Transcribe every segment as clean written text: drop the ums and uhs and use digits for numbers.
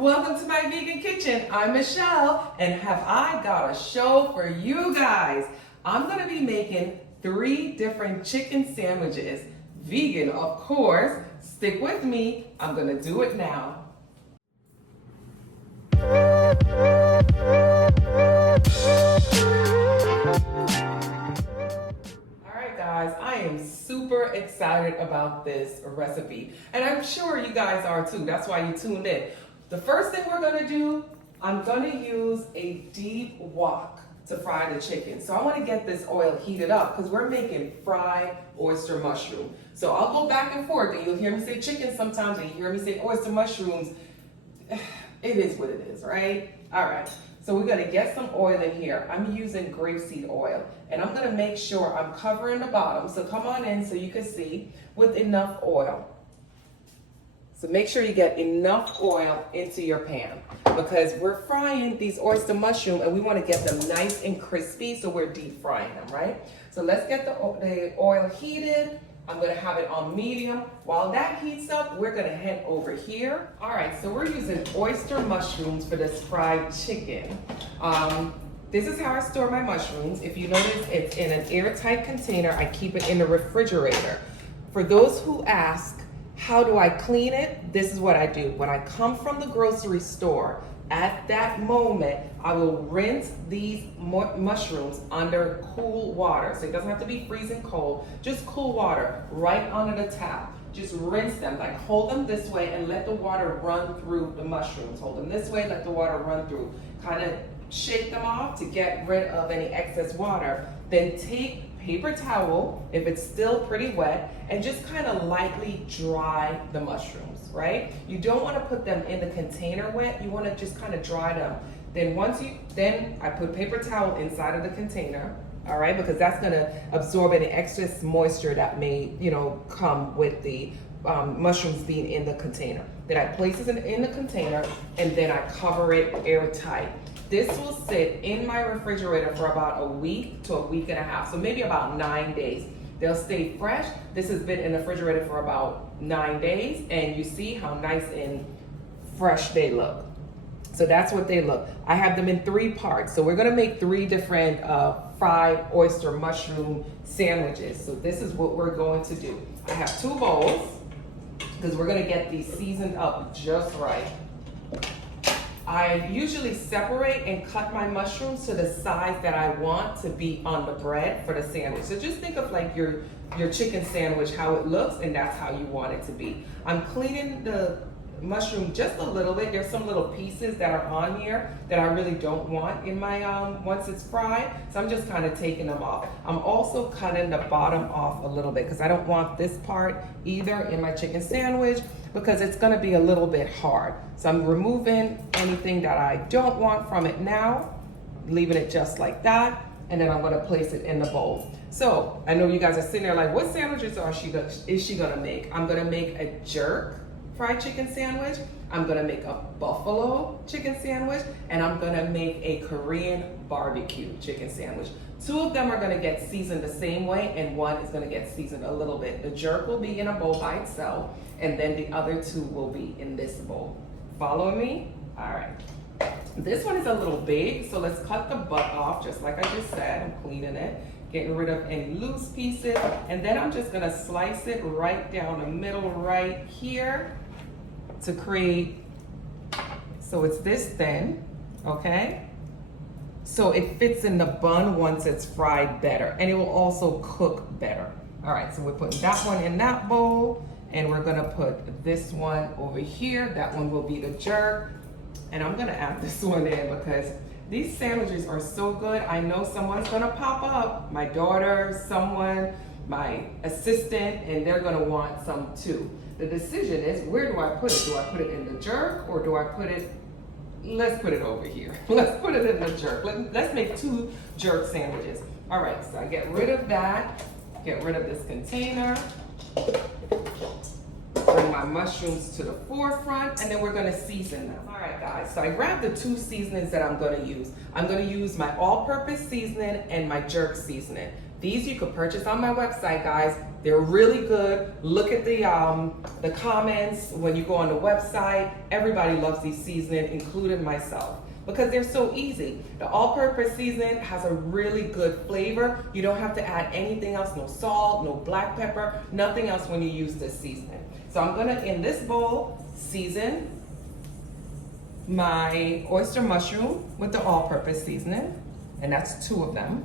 welcome to my vegan kitchen. I'm Michelle, and have I got a show for you guys. I'm gonna be making 3 different chicken sandwiches. Vegan, of course. Stick with me, I'm gonna do it now. Guys, I am super excited about this recipe, and I'm sure you guys are too. That's why you tuned in. The first thing we're gonna do, I'm gonna use a deep wok to fry the chicken. So I want to get this oil heated up because we're making fried oyster mushroom. So I'll go back and forth, and you'll hear me say chicken sometimes, and you hear me say oyster mushrooms. It is what it is, right? All right. So we're gonna get some oil in here. I'm using grapeseed oil, and I'm gonna make sure I'm covering the bottom. So come on in so you can see with enough oil. So make sure you get enough oil into your pan because we're frying these oyster mushroom and we wanna get them nice and crispy, so we're deep frying them, right? So let's get the oil heated. I'm gonna have it on medium. While that heats up, we're gonna head over here. All right, so we're using oyster mushrooms for this fried chicken. This is how I store my mushrooms. If you notice, it's in an airtight container. I keep it in the refrigerator. For those who ask, how do I clean it? This is what I do. When I come from the grocery store, at that moment, I will rinse these mushrooms under cool water. So it doesn't have to be freezing cold, just cool water right under the tap. Just rinse them, like hold them this way and let the water run through the mushrooms. Hold them this way, let the water run through. Kind of shake them off to get rid of any excess water. Then take paper towel, if it's still pretty wet, and just kind of lightly dry the mushrooms, right? You don't want to put them in the container wet. You want to just kind of dry them. Then I put paper towel inside of the container, all right, because that's going to absorb any excess moisture that may, come with the mushrooms being in the container. Then I place it in the container, and then I cover it airtight. This will sit in my refrigerator for about a week to a week and a half, so maybe about 9 days. They'll stay fresh. This has been in the refrigerator for about 9 days, and you see how nice and fresh they look. So that's what they look. I have them in 3 parts. So we're gonna make 3 different fried oyster mushroom sandwiches. So this is what we're going to do. I have 2 bowls, because we're gonna get these seasoned up just right. I usually separate and cut my mushrooms to the size that I want to be on the bread for the sandwich. So just think of like your chicken sandwich, how it looks, and that's how you want it to be. I'm cleaning the mushroom just a little bit. There's some little pieces that are on here that I really don't want in my, once it's fried. So I'm just kind of taking them off. I'm also cutting the bottom off a little bit because I don't want this part either in my chicken sandwich because it's gonna be a little bit hard. So I'm removing anything that I don't want from it now, leaving it just like that, and then I'm gonna place it in the bowl. So I know you guys are sitting there like, what sandwiches is she gonna make? I'm gonna make a jerk fried chicken sandwich, I'm gonna make a buffalo chicken sandwich, and I'm gonna make a Korean barbecue chicken sandwich. 2 of them are gonna get seasoned the same way, and 1 is gonna get seasoned a little bit. The jerk will be in a bowl by itself, and then the other 2 will be in this bowl. Follow me? All right. This one is a little big, so let's cut the butt off, just like I just said. I'm cleaning it, getting rid of any loose pieces, and then I'm just gonna slice it right down the middle right here to create, so it's this thin, okay? So it fits in the bun once it's fried better, and it will also cook better. All right, so we're putting that one in that bowl, and we're gonna put this one over here. That one will be the jerk, and I'm gonna add this one in because these sandwiches are so good. I know someone's gonna pop up, my daughter, someone, my assistant, and they're gonna want some too. The decision is, where do I put it? Do I put it in the jerk, or do I put it, let's put it over here. Let's put it in the jerk. Let's make 2 jerk sandwiches. All right, so I get rid of that, get rid of this container, bring my mushrooms to the forefront, and then we're gonna season them. All right, guys, so I grabbed the 2 seasonings that I'm gonna use. I'm gonna use my all-purpose seasoning and my jerk seasoning. These you could purchase on my website, guys. They're really good. Look at the comments when you go on the website. Everybody loves these seasonings, including myself, because they're so easy. The all-purpose seasoning has a really good flavor. You don't have to add anything else, no salt, no black pepper, nothing else when you use this seasoning. So I'm gonna, in this bowl, season my oyster mushroom with the all-purpose seasoning, and that's 2 of them.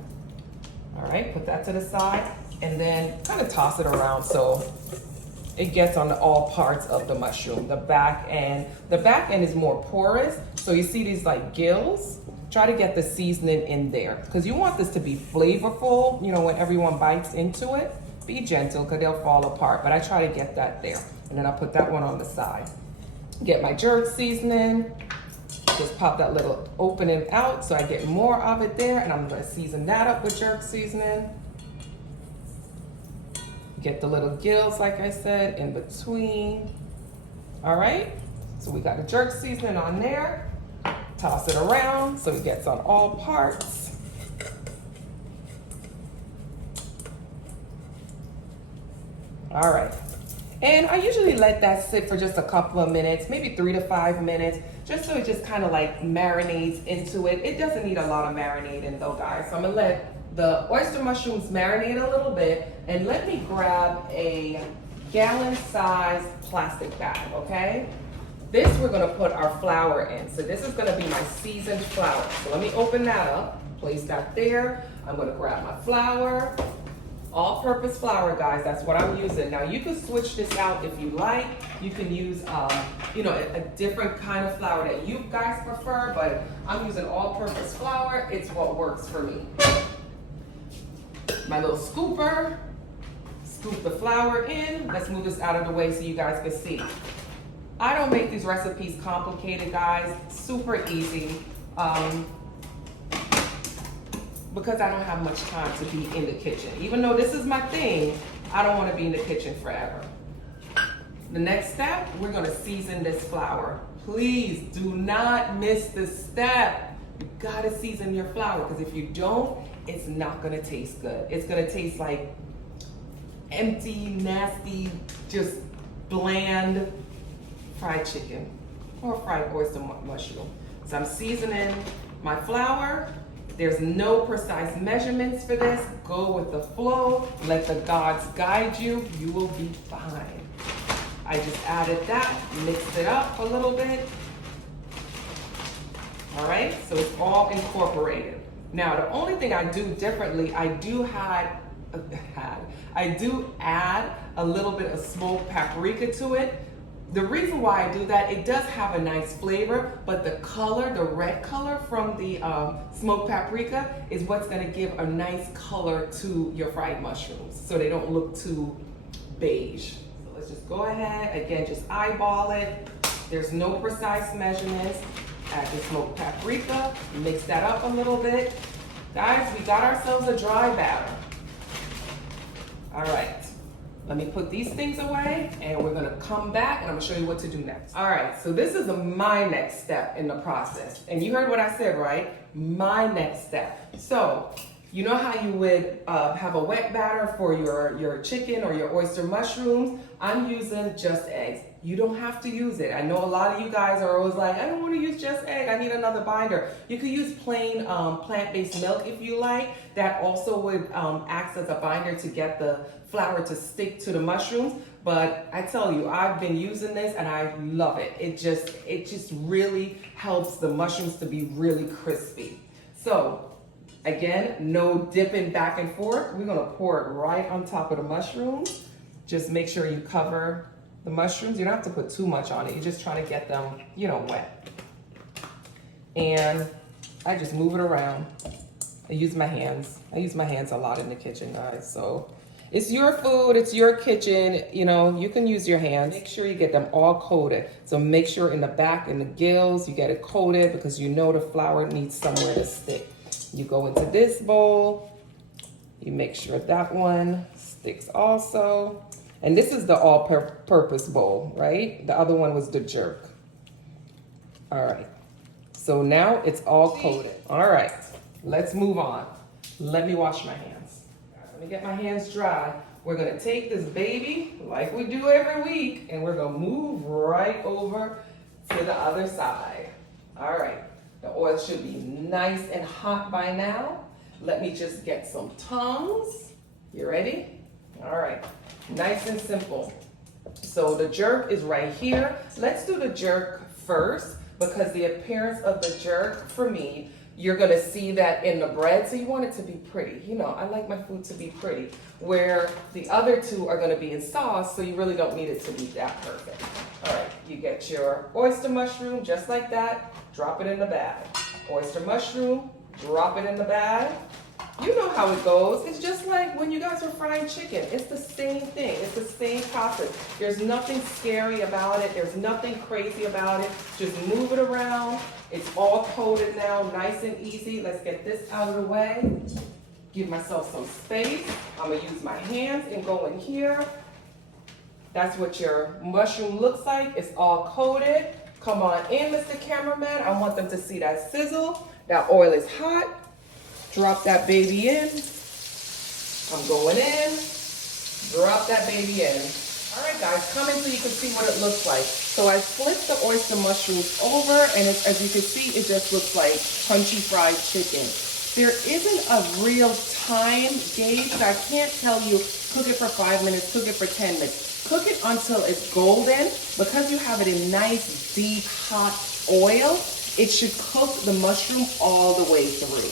All right, put that to the side, and then kind of toss it around so it gets on all parts of the mushroom. The back end is more porous, so you see these like gills. Try to get the seasoning in there, because you want this to be flavorful, you know, when everyone bites into it. Be gentle, because they'll fall apart, but I try to get that there. And then I put that one on the side. Get my jerk seasoning. Just pop that little opening out so I get more of it there, and I'm gonna season that up with jerk seasoning. Get the little gills, like I said, in between. All right, so we got the jerk seasoning on there. Toss it around so it gets on all parts. All right, and I usually let that sit for just a couple of minutes, maybe 3 to 5 minutes, just so it just kind of like marinates into it. It doesn't need a lot of marinating though, guys. So I'm gonna let the oyster mushrooms marinate a little bit, and let me grab a gallon-sized plastic bag, okay? This we're gonna put our flour in. So this is gonna be my seasoned flour. So let me open that up, place that there. I'm gonna grab my flour. All-purpose flour, guys, that's what I'm using. Now you can switch this out if you like. You can use, you know, a different kind of flour that you guys prefer, but I'm using all-purpose flour. It's what works for me. My little scooper, scoop the flour in. Let's move this out of the way so you guys can see. I don't make these recipes complicated, guys. Super easy. Because I don't have much time to be in the kitchen. Even though this is my thing, I don't want to be in the kitchen forever. The next step, we're gonna season this flour. Please do not miss this step. You gotta season your flour, because if you don't, it's not gonna taste good. It's gonna taste like empty, nasty, just bland fried chicken or fried oyster mushroom. So I'm seasoning my flour. There's no precise measurements for this. Go with the flow. Let the gods guide you. You will be fine. I just added that, mixed it up a little bit. All right, so it's all incorporated. Now, the only thing I do differently, I do add a little bit of smoked paprika to it. The reason why I do that, it does have a nice flavor, but the color, the red color from the smoked paprika is what's gonna give a nice color to your fried mushrooms so they don't look too beige. So let's just go ahead, again, just eyeball it. There's no precise measurements. Add the smoked paprika, mix that up a little bit. Guys, we got ourselves a dry batter. All right. Let me put these things away, and we're gonna come back and I'm gonna show you what to do next. All right, so this is my next step in the process. And you heard what I said, right? My next step. So, you know how you would have a wet batter for your chicken or your oyster mushrooms? I'm using just eggs. You don't have to use it. I know a lot of you guys are always like, I don't want to use just egg. I need another binder. You could use plain plant-based milk if you like. That also would act as a binder to get the flour to stick to the mushrooms. But I tell you, I've been using this and I love it. It just really helps the mushrooms to be really crispy. So again, no dipping back and forth. We're gonna pour it right on top of the mushrooms. Just make sure you cover the mushrooms. You don't have to put too much on it. You're just trying to get them, you know, wet. And I just move it around. I use my hands. I use my hands a lot in the kitchen, guys. So it's your food, it's your kitchen, you know, you can use your hands. Make sure you get them all coated. So make sure in the back, in the gills, you get it coated because you know the flour needs somewhere to stick. You go into this bowl, you make sure that one sticks also. And this is the all-purpose bowl, right? The other one was the jerk. All right, so now it's all coated. All right, let's move on. Let me wash my hands. Let me get my hands dry. We're gonna take this baby, like we do every week, and we're gonna move right over to the other side. All right, the oil should be nice and hot by now. Let me just get some tongs. You ready? All right, nice and simple. So the jerk is right here. Let's do the jerk first because the appearance of the jerk, for me, you're gonna see that in the bread, so you want it to be pretty. You know, I like my food to be pretty, where the other two are gonna be in sauce, so you really don't need it to be that perfect. All right, you get your oyster mushroom, just like that, drop it in the bag. Oyster mushroom, drop it in the bag. You know how it goes. It's just like when you guys are frying chicken. It's the same thing. It's the same process. There's nothing scary about it. There's nothing crazy about it. Just move it around. It's all coated now, nice and easy. Let's get this out of the way. Give myself some space. I'm gonna use my hands and go in here. That's what your mushroom looks like. It's all coated. Come on in, Mr. Cameraman. I want them to see that sizzle. That oil is hot. Drop that baby in. I'm going in. Drop that baby in. All right, guys, come in so you can see what it looks like. So I flipped the oyster mushrooms over, and as you can see, it just looks like crunchy fried chicken. There isn't a real time gauge. I can't tell you, cook it for 5 minutes, cook it for 10 minutes. Cook it until it's golden. Because you have it in nice, deep, hot oil, it should cook the mushroom all the way through.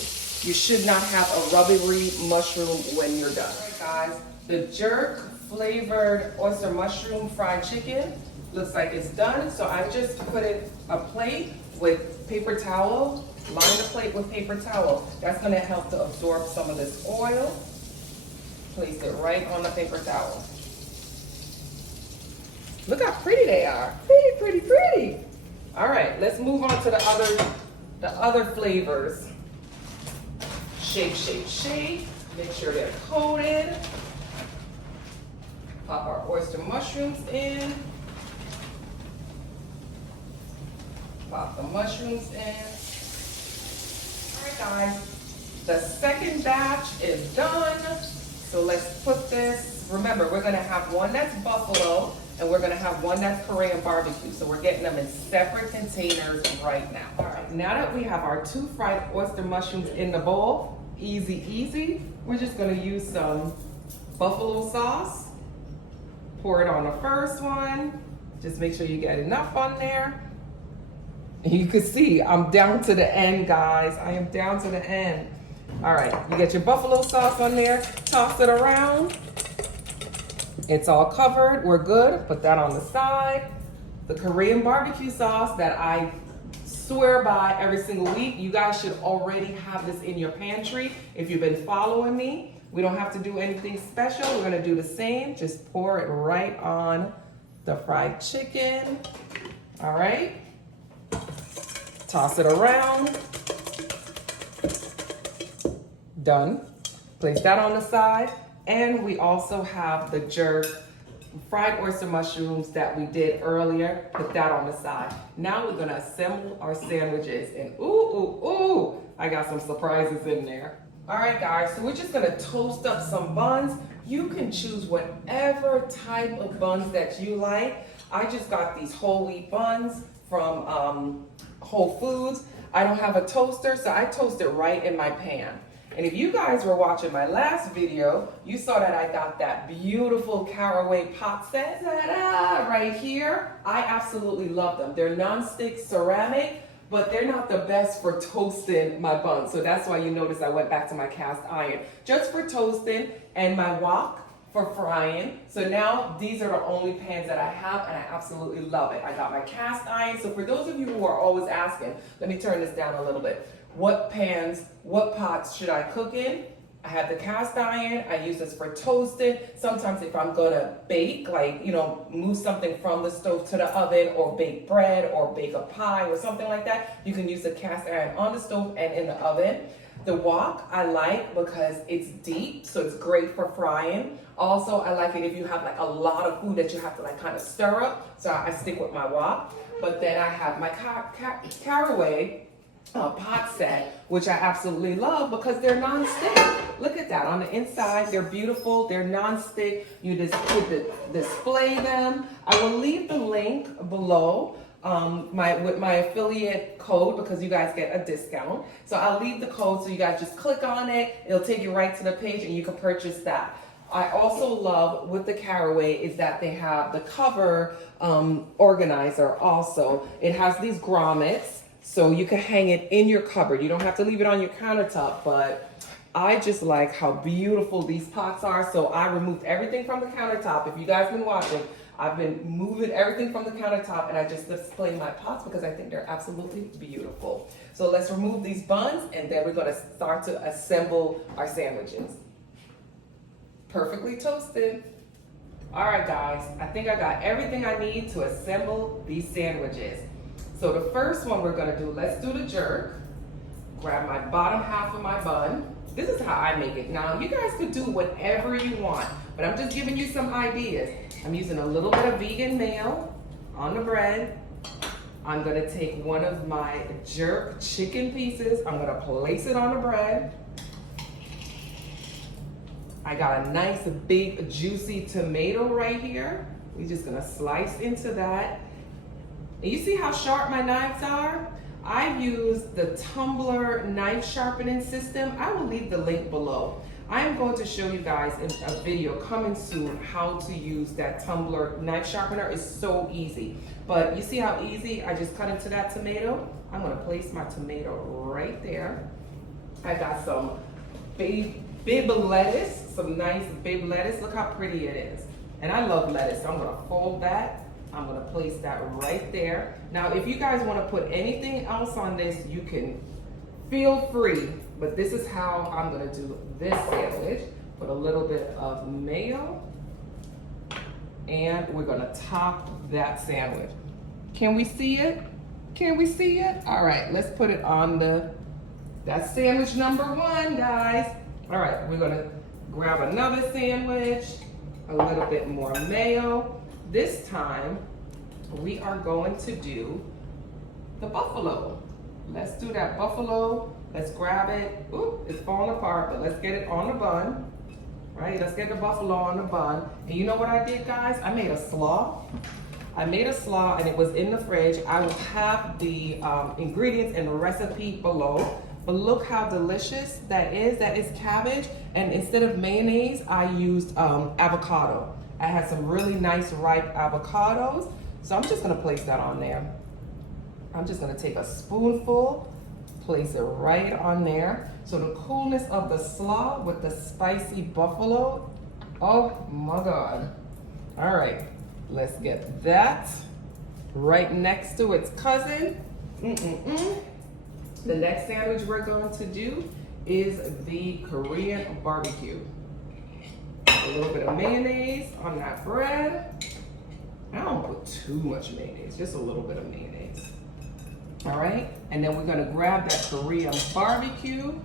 You should not have a rubbery mushroom when you're done. All right, guys, the jerk flavored oyster mushroom fried chicken looks like it's done. So I just put it a plate with paper towel, line the plate with paper towel. That's gonna help to absorb some of this oil. Place it right on the paper towel. Look how pretty they are. Pretty, pretty, pretty. All right, let's move on to the other flavors. Shake, shake, shake. Make sure they're coated. Pop our oyster mushrooms in. Pop the mushrooms in. All right, guys. The second batch is done. So let's put this. Remember, we're gonna have one that's buffalo, and we're gonna have one that's Korean barbecue. So we're getting them in separate containers right now. All right, now that we have our 2 fried oyster mushrooms in the bowl, easy, easy, we're just gonna use some buffalo sauce. Pour it on the first one. Just make sure you get enough on there. And you can see I'm down to the end, guys. I am down to the end. All right, you get your buffalo sauce on there, toss it around. It's all covered, we're good. Put that on the side. The Korean barbecue sauce that I swear by every single week. You guys should already have this in your pantry if you've been following me. We don't have to do anything special. We're gonna do the same. Just pour it right on the fried chicken. All right. Toss it around. Done. Place that on the side. And we also have the jerk fried oyster mushrooms that we did earlier. Put that on the side. Now we're gonna assemble our sandwiches. And ooh, ooh, ooh, I got some surprises in there. All right, guys, so we're just gonna toast up some buns. You can choose whatever type of buns that you like. I just got these whole wheat buns from Whole Foods. I don't have a toaster, so I toast it right in my pan. And if you guys were watching my last video, you saw that I got that beautiful caraway pot set right here. I absolutely love them. They're non-stick ceramic, but they're not the best for toasting my buns. So that's why you notice I went back to my cast iron, just for toasting, and my wok for frying. So now these are the only pans that I have, and I absolutely love it. I got my cast iron. So for those of you who are always asking, let me turn this down a little bit. What pans, what pots should I cook in? I have the cast iron. I use this for toasting. Sometimes if I'm gonna bake, like, you know, move something from the stove to the oven, or bake bread or bake a pie or something like that, you can use the cast iron on the stove and in the oven. The wok I like because it's deep, so it's great for frying. Also, I like it if you have like a lot of food that you have to like kind of stir up, so I stick with my wok. But then I have my caraway pot set, which I absolutely love because they're non-stick. Look at that. On the inside, they're beautiful. They're non-stick. You just display them. I will leave the link below with my affiliate code because you guys get a discount. So I'll leave the code so you guys just click on it. It'll take you right to the page and you can purchase that. I also love with the caraway is that they have the cover organizer also. It has these grommets. So you can hang it in your cupboard. You don't have to leave it on your countertop, but I just like how beautiful these pots are. So I removed everything from the countertop. If you guys been watching, I've been moving everything from the countertop and I just display my pots because I think they're absolutely beautiful. So let's remove these buns and then we're gonna start to assemble our sandwiches. Perfectly toasted. All right, guys, I think I got everything I need to assemble these sandwiches. So the first one we're gonna do, let's do the jerk. Grab my bottom half of my bun. This is how I make it. Now, you guys could do whatever you want, but I'm just giving you some ideas. I'm using a little bit of vegan mayo on the bread. I'm gonna take one of my jerk chicken pieces. I'm gonna place it on the bread. I got a nice big juicy tomato right here. We're just gonna slice into that. And you see how sharp my knives are? I use the tumbler knife sharpening system. I will leave the link below. I am going to show you guys in a video coming soon how to use that tumbler knife sharpener. It's so easy. But you see how easy I just cut into that tomato? I'm gonna place my tomato right there. I got some bib lettuce, some nice bib lettuce. Look how pretty it is. And I love lettuce, so I'm gonna fold that. I'm gonna place that right there. Now, if you guys wanna put anything else on this, you can feel free, but this is how I'm gonna do this sandwich. Put a little bit of mayo, and we're gonna top that sandwich. Can we see it? Can we see it? All right, let's put it on that's sandwich number 1, guys. All right, we're gonna grab another sandwich, a little bit more mayo. This time, we are going to do the buffalo. Let's do that buffalo. Let's grab it. Ooh, it's falling apart, but let's get it on the bun. Right, let's get the buffalo on the bun. And you know what I did, guys? I made a slaw. I made a slaw and it was in the fridge. I will have the ingredients and recipe below. But look how delicious that is. That is cabbage. And instead of mayonnaise, I used avocado. I had some really nice ripe avocados. So I'm just gonna place that on there. I'm just gonna take a spoonful, place it right on there. So the coolness of the slaw with the spicy buffalo, oh my God. All right, let's get that right next to its cousin. The next sandwich we're going to do is the Korean barbecue. A little bit of mayonnaise on that bread. I don't put too much mayonnaise, just a little bit of mayonnaise. All right, and then we're gonna grab that Korean barbecue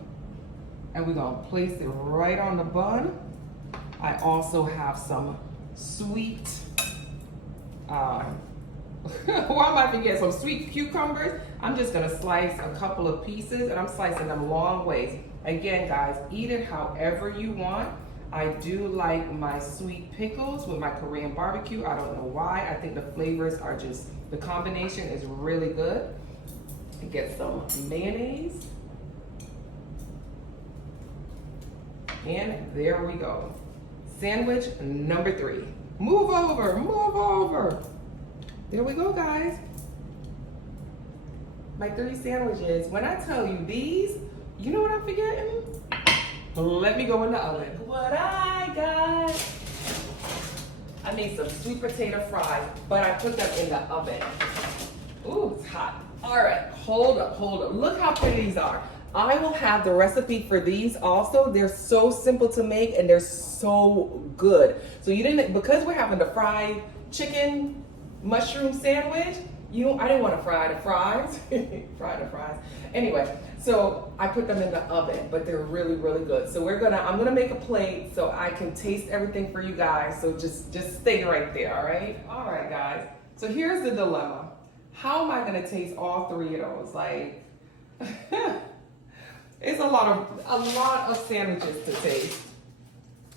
and we're gonna place it right on the bun. I also have some sweet, why am I forgetting? Some sweet cucumbers. I'm just gonna slice a couple of pieces and I'm slicing them long ways. Again, guys, eat it however you want. I do like my sweet pickles with my Korean barbecue. I don't know why. I think the flavors are just, the combination is really good. Get some mayonnaise. And there we go. Sandwich number 3. Move over, move over. There we go, guys. My 3 sandwiches. When I tell you these, you know what I'm forgetting? Let me go in the oven. What I got? I made some sweet potato fries, but I put them in the oven. Ooh, it's hot. All right, hold up, hold up. Look how pretty these are. I will have the recipe for these also. They're so simple to make and they're so good. So you didn't, because we're having the fried chicken mushroom sandwich, I didn't want to fry the fries. Fry the fries. Anyway, so I put them in the oven, but they're really, really good. So I'm gonna make a plate so I can taste everything for you guys. So just stay right there, all right? All right, guys. So here's the dilemma. How am I gonna taste all 3 of those? Like, It's a lot of sandwiches to taste.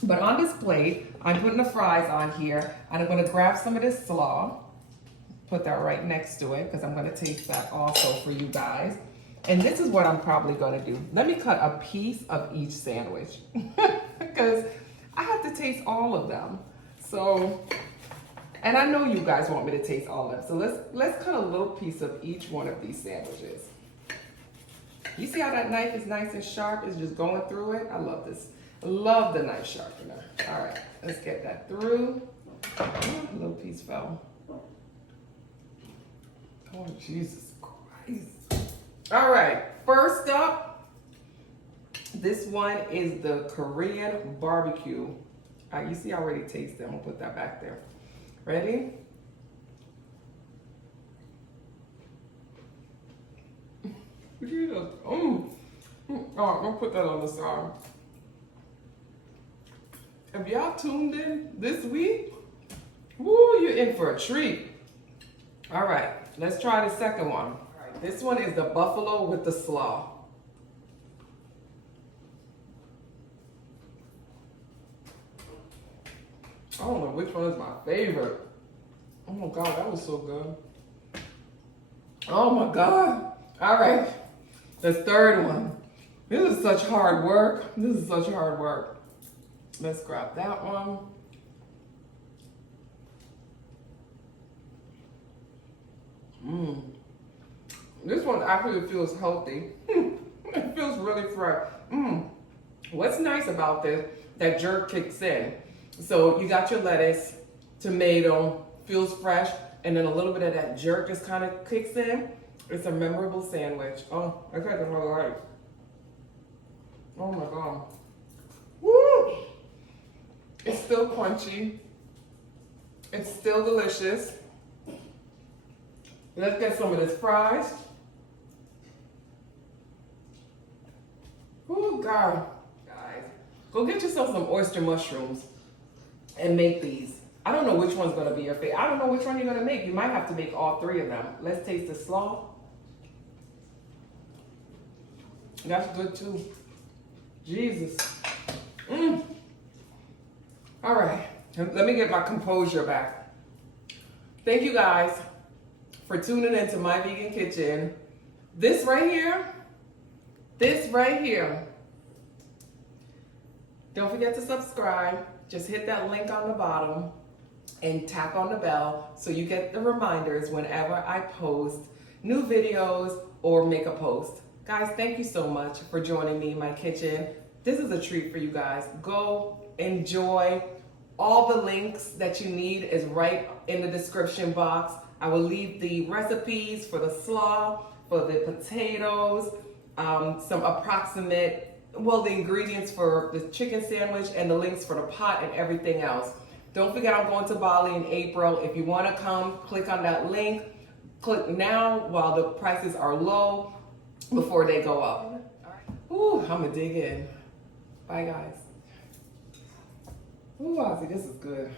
But on this plate, I'm putting the fries on here, and I'm gonna grab some of this slaw, put that right next to it, because I'm gonna taste that also for you guys. And this is what I'm probably gonna do. Let me cut a piece of each sandwich, because I have to taste all of them. So, and I know you guys want me to taste all of them. So let's cut a little piece of each one of these sandwiches. You see how that knife is nice and sharp? It's just going through it. I love this. I love the knife sharpener. All right, let's get that through. Oh, a little piece fell. Oh, Jesus Christ. All right, first up, this one is the Korean barbecue. You see, I already tasted it. I'm gonna put that back there. Ready? Jesus. Oh, I'm gonna put that on the side. If y'all tuned in this week, woo, you're in for a treat. All right, let's try the second one. All right, this one is the buffalo with the slaw. I don't know which one is my favorite. Oh my God, that was so good. Oh my God. All right, the third one. This is such hard work. This is such hard work. Let's grab that one. This one actually feels healthy. It feels really fresh. What's nice about this, that jerk kicks in. So you got your lettuce, tomato, feels fresh, and then a little bit of that jerk just kind of kicks in. It's a memorable sandwich. Oh, I got it all right. Oh my God. Woo! It's still crunchy. It's still delicious. Let's get some of this fries. Oh God. Guys, go get yourself some oyster mushrooms and make these. I don't know which one's gonna be your favorite. I don't know which one you're gonna make. You might have to make all three of them. Let's taste the slaw. That's good too. Jesus. All right, let me get my composure back. Thank you guys for tuning into My Vegan Kitchen. This right here. Don't forget to subscribe. Just hit that link on the bottom and tap on the bell so you get the reminders whenever I post new videos or make a post. Guys, thank you so much for joining me in my kitchen. This is a treat for you guys. Go enjoy. All the links that you need is right in the description box. I will leave the recipes for the slaw, for the potatoes, some approximate, well, the ingredients for the chicken sandwich and the links for the pot and everything else. Don't forget, I'm going to Bali in April. If you want to come, click on that link. Click now while the prices are low before they go up. Ooh, I'm gonna dig in. Bye, guys. Ooh, Ozzy, this is good.